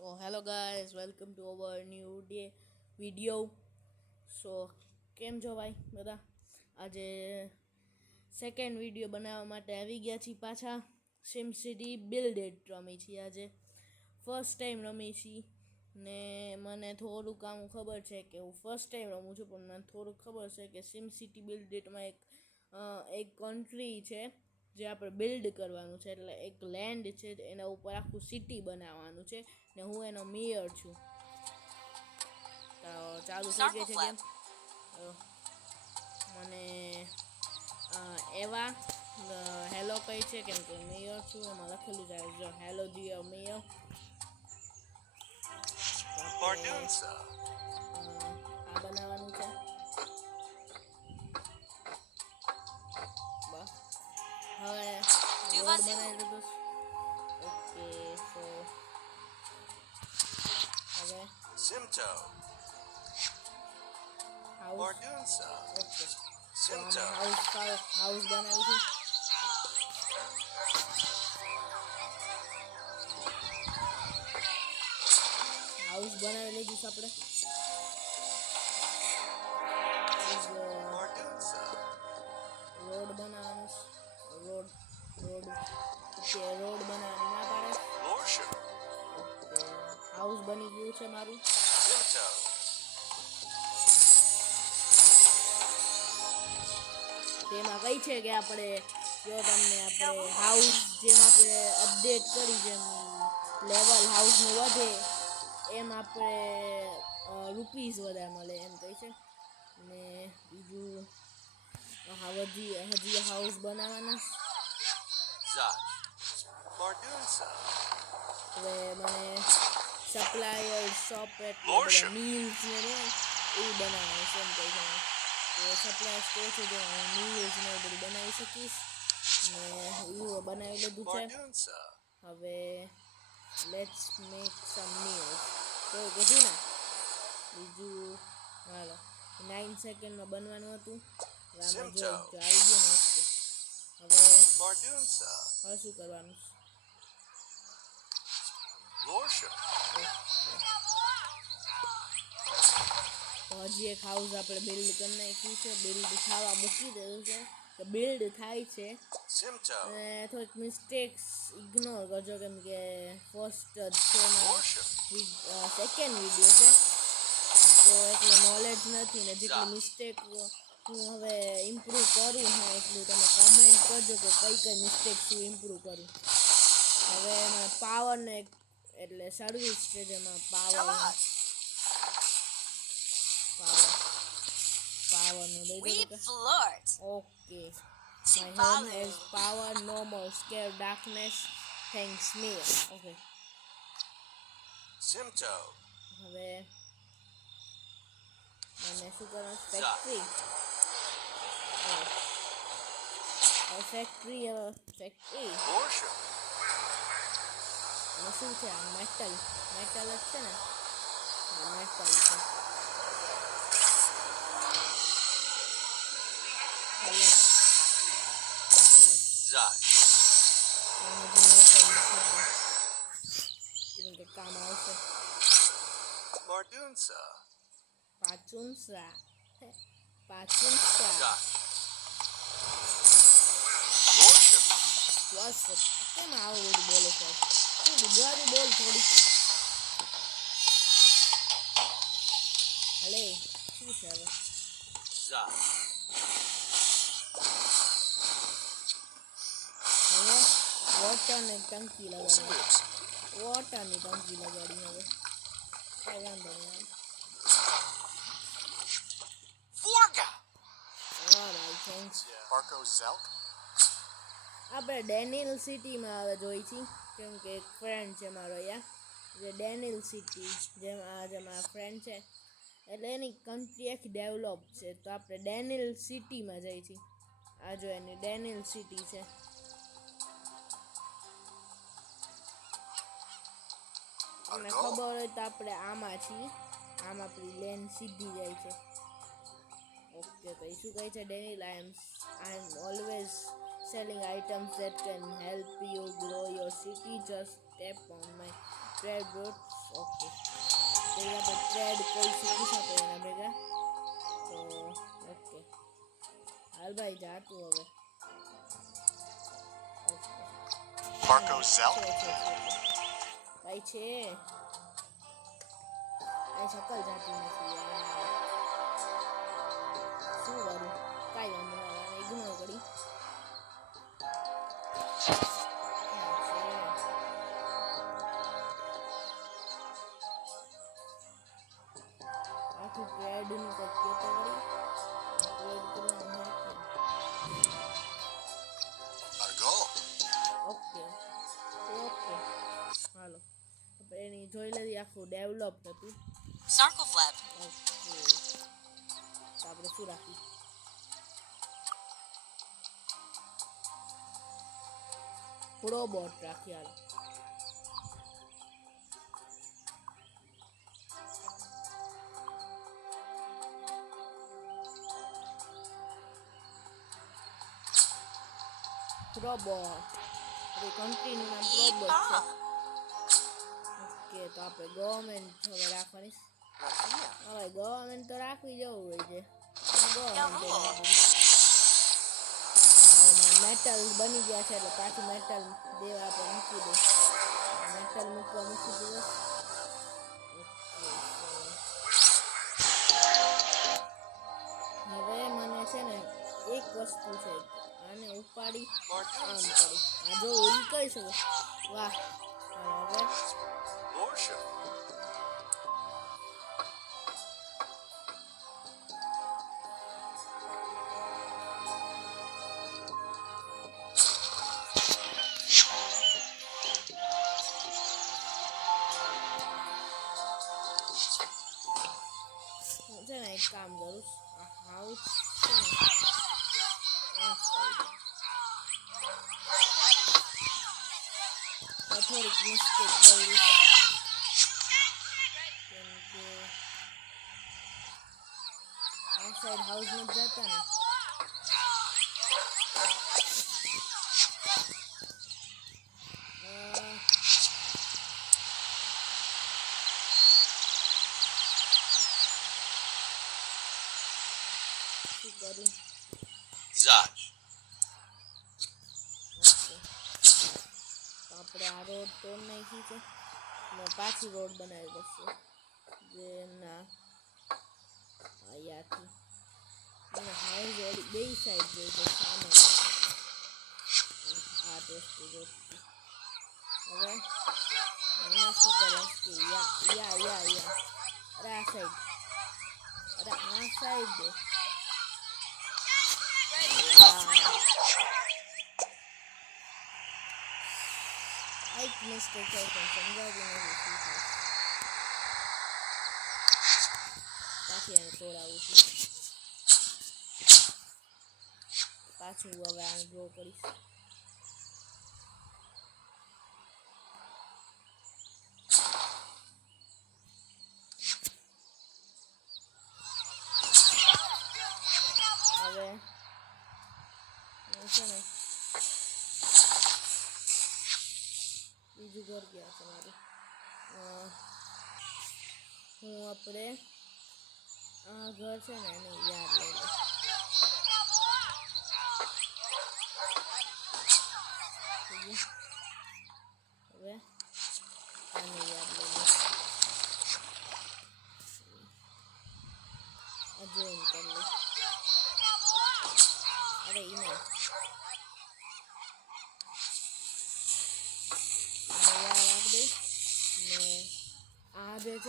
So hello guys, welcome to our new day video. So કેમ છો ભાઈ બધા? આજે સેકન્ડ વિડીયો બનાવવા માટે આવી ગયા છીએ પાછા. સિમ સિટી બિલ્ડેડ રમી છીએ આજે. ફર્સ્ટ ટાઈમ રમી છીએ ને મને થોડુંક આમ ખબર છે કે હું ફર્સ્ટ ટાઈમ રમું છું, પણ મને થોડુંક ખબર છે કે સિમ સિટી બિલ્ડેડમાં એક કન્ટ્રી છે જે આપણે બિલ્ડ કરવાનું છે, એટલે એક લેન્ડ છે એના ઉપર આખું સિટી બનાવવાનું છે ને હું એનો મેયર છું. તો ચાલુ થઈ ગઈ છે ગેમ. મને એવા હેલો કહી છે કેમ કે મેયર છું, એમાં લખેલું જાય જો હેલો ડિયર મેયર. આ બનાવવાનું છે. બસ હવે રોડ બનાવી દીધું. ઓકે, સો હવે Simto. House. Bardunsa. Okay, Simto. House બનાવ્યું છે. હાઉસ બનાવી લીધું છે આપણે. Bardunsa. રોડ બનાવવાનું છે. રોડ ઓકે, રોડ બનાવવાની ના પાડે. Lorsha. ઓકે, હાઉસ બની ગયું છે મારું. Simto. તેમાં કઈ છે કે આપણે જો તમને આપણે હાઉસ જેમ આપણે અપડેટ કરી, જેમ લેવલ હાઉસનું વધે એમ આપણે રૂપીઝ વધારે મળે એમ કહે છે. ને બીજું હજી હાઉસ બનાવવાના. Zat. Bardunsa. હવે મને સપ્લાયર શોપ એટલે મીલ્સ ને એ બનાવવાનું છે એમ કહે છે. તો સપ્લાય સ્ટોર છે જેમાં હું મીલ્સ ને બધું બનાવી શકીશ ને એવું બનાવી લીધું છે. Bardunsa. હવે લેટ્સ મેક સમ મીલ્સ. તો કીધું ને બીજું હાલો 9 સેકન્ડમાં બનવાનું હતું. આમાં જો આવી ગયું ને વસ્તુ. હવે Bardunsa. હવે શું કરવાનું? Lorsha. તો હજી એક હાઉસ આપણે બિલ્ડ કરી નાખ્યું છે. બિલ્ડ થવા મૂકી દીધું છે કે બિલ્ડ થાય છે. Simto. અને થોડીક મિસ્ટેક્સ ઇગ્નોર કરજો કેમ કે ફર્સ્ટ જ છે, Lorsha. સેકન્ડ વિડીયો છે તો એટલું નોલેજ નથી ને જેટલી મિસ્ટેક હું હવે ઇમ્પ્રૂવ કરું હા એટલું તમે કમેન્ટ કરજો કે કઈ મિસ્ટેક હું ઇમ્પ્રૂવ કરું. હવે એમાં પાવરને એટલે સર્વિસ છે જેમાં પાવરનું દઈ દીધું. Okay, my home has power, no more scare darkness, thanks me. Okay, Simto. હવે મને શું કરવાનું? ફેક્ટરી. Factory Lorsha. અને શું છે આ? મેટલ જ છે ને? મેટલ છે. Zat. કે કામ આવશે. Bardunsa. પાચુંસરા. Zat. Lorsha. બસ કેમ આવું બધું બોલે છે? તું ગુજરાતી બોલ થોડી. હલે શું છે હવે? Zat. હવે વોટરની ટંકી લગાડી. Sims. વોટરની ટંકી લગાડી. હવે કઈ વાંધો નહીં. Forga. હા ભાઈ, થેન્ક્સ. Barco Zelk. આપણે ડેનિલ સિટીમાં હવે જોઈ છીએ કેમ કે એક ફ્રેન્ડ છે મારો અહીંયા જે ડેનિલ સિટી જેમાં ફ્રેન્ડ છે એટલે એની કન્ટ્રી આખી ડેવલપ છે. તો આપણે ડેનિલ સિટીમાં જઈએ છીએ. આ જો એની ડેનિલ સિટી છે. તમને ખબર હોય તો આપણે આમાં છીએ. આમ આપણી લેન સીધી જાય છે. ઓકે, તો એ શું કહે છે Daniil? I am always selling items that can help you grow your city. Just tap on my trade routes okay તો એ આપણે ટ્રેડ કોઈ શીખી શકો એના ભેગા તો ઓકે હાલ ભાઈ જાતું હવે ઓકે Marco Zelk. ભાઈ છે આ શકલ જાતી નથી યાર શું કરું કાંઈ વાંધો નહીં આને ઇગ્નોર કરી આખું ટ્રેડનું કંઈક કહેતો વળી ટ્રેડ કરવાનું Gotta go. ઓકે ઓકે હાલો આપણે એની જોઈ લઈએ આખું ડેવલપ હતું Circle flap. ઓકે તો આપણે શું રાખીએ રોબોટ રાખીએ હાલો રોબોટ આપણી કન્ટ્રીનું નામ રોબોટ છે ઓકે તો આપણે ગવર્મેન્ટ હવે રાખવાની હવે ગવર્મેન્ટ તો રાખવી જવું હોય છે ગવર્મેન્ટ મેટલ બની ગયા છે એટલે પાછું મેટલ દેવા આપણે મૂકી દે મેટલ મૂકી દે હવે મને છે ને એક વસ્તુ છે આને ઉપાડી આમ કરી આ જો ઈ કહી શકો વાહ હવે Lordship. હું છે ને એક કામ કરું આ હાઉસ છે ને આ side. થોડીક મિસ્ટેક કરી કેમ કે આ સાઈડ હાઉસ નથી જતા ને શું કરું Zaj. તો આપણે આ રોડ તોડ નાખી છે ને પાછી રોડ બનાવી દઈશું જે ના અહીંયાથી અને હાઉસ ઓલી બે સાઈડ જોઈ છે સામે આ વસ્તુ જોતી હવે મને શું કરે કે યા અરે આ સાઈડ એક મિસ્ટેક થઈ પણ સમજાવી નથી શું થાય પાછી આને તોડાવું છું પાછું હવે આને ડ્રો કરીશ હવે છે ને બીજું ઘર ગયા છે મારું હું આપણે આ ઘર છે ને એને યાદ લઈ લઉં હવે આને યાદ લઈ લઉં આ જોઈન કરી લઉં અરે ઈને આને યાદ રાખ દઈશ ને આ જે છે